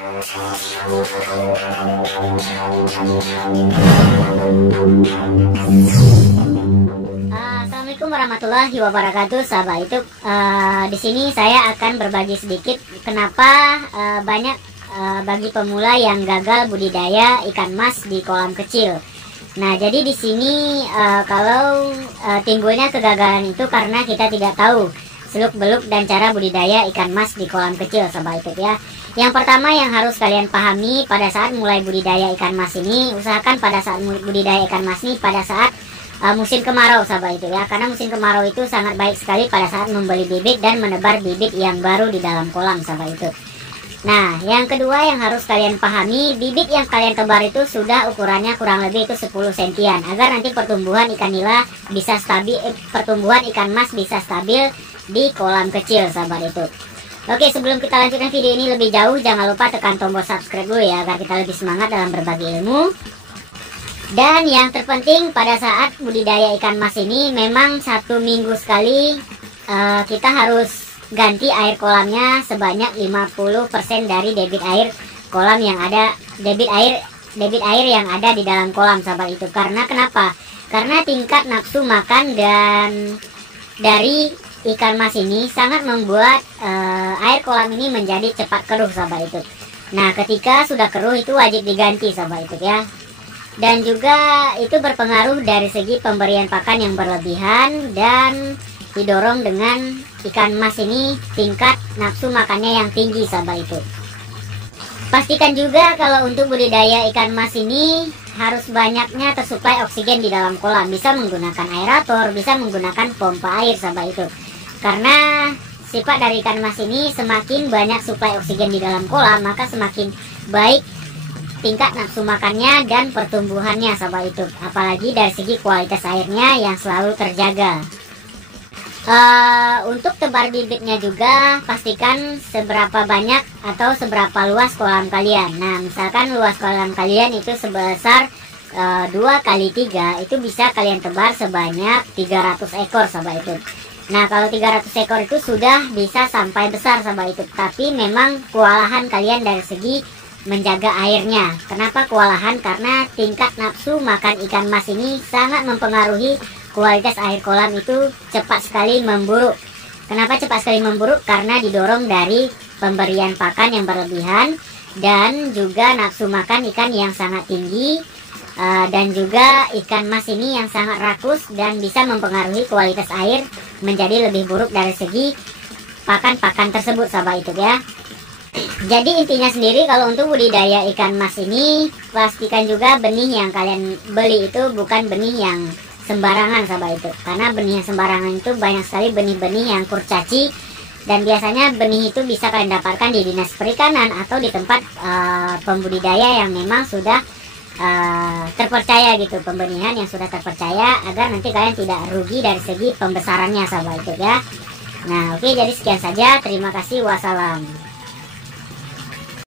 Assalamualaikum warahmatullahi wabarakatuh, sahabat YouTube. Di sini saya akan berbagi sedikit kenapa banyak bagi pemula yang gagal budidaya ikan mas di kolam kecil. Nah, jadi di sini kalau timbulnya kegagalan itu karena kita tidak tahu seluk-beluk dan cara budidaya ikan mas di kolam kecil, sahabat YouTube ya. Yang pertama yang harus kalian pahami pada saat mulai budidaya ikan mas ini, usahakan pada saat budidaya ikan mas ini pada saat musim kemarau, sahabat itu ya, karena musim kemarau itu sangat baik sekali pada saat membeli bibit dan menebar bibit yang baru di dalam kolam, sahabat itu. Nah, yang kedua yang harus kalian pahami, bibit yang kalian tebar itu sudah ukurannya kurang lebih itu 10 sentian, agar nanti pertumbuhan ikan nila bisa stabil, pertumbuhan ikan mas bisa stabil di kolam kecil, sahabat itu. Oke, sebelum kita lanjutkan video ini lebih jauh, jangan lupa tekan tombol subscribe dulu ya, agar kita lebih semangat dalam berbagi ilmu. Dan yang terpenting pada saat budidaya ikan mas ini, memang 1 minggu sekali kita harus ganti air kolamnya sebanyak 50% dari debit air kolam yang ada, debit air yang ada di dalam kolam, sahabat itu. Karena kenapa? Karena tingkat nafsu makan dan dari ikan mas ini sangat membuat air kolam ini menjadi cepat keruh, sahabat itu. Nah, ketika sudah keruh itu wajib diganti, sahabat itu ya. Dan juga itu berpengaruh dari segi pemberian pakan yang berlebihan dan didorong dengan ikan mas ini tingkat nafsu makannya yang tinggi, sahabat itu. Pastikan juga kalau untuk budidaya ikan mas ini harus banyaknya tersuplai oksigen di dalam kolam. Bisa menggunakan aerator, bisa menggunakan pompa air, sahabat itu. Karena sifat dari ikan mas ini semakin banyak suplai oksigen di dalam kolam, maka semakin baik tingkat nafsu makannya dan pertumbuhannya, sahabat itu. Apalagi dari segi kualitas airnya yang selalu terjaga. Untuk tebar bibitnya juga pastikan seberapa banyak atau seberapa luas kolam kalian. Nah, misalkan luas kolam kalian itu sebesar 2x3, itu bisa kalian tebar sebanyak 300 ekor, sahabat itu. Nah, kalau 300 ekor itu sudah bisa sampai besar, sahabat itu. Tapi memang kewalahan kalian dari segi menjaga airnya. Kenapa kewalahan? Karena tingkat nafsu makan ikan mas ini sangat mempengaruhi kualitas air kolam itu cepat sekali memburuk. Kenapa cepat sekali memburuk? Karena didorong dari pemberian pakan yang berlebihan dan juga nafsu makan ikan yang sangat tinggi, dan juga ikan mas ini yang sangat rakus dan bisa mempengaruhi kualitas air menjadi lebih buruk dari segi pakan-pakan tersebut, sahabat itu ya. Jadi intinya sendiri kalau untuk budidaya ikan mas ini, pastikan juga benih yang kalian beli itu bukan benih yang sembarangan, sahabat itu. Karena benih yang sembarangan itu banyak sekali benih-benih yang kurcaci, dan biasanya benih itu bisa kalian dapatkan di dinas perikanan atau di tempat pembudidaya yang memang sudah terpercaya gitu, pembenihan yang sudah terpercaya, agar nanti kalian tidak rugi dari segi pembesarannya, sahabat itu ya. Nah, oke, jadi sekian saja, terima kasih, wassalam.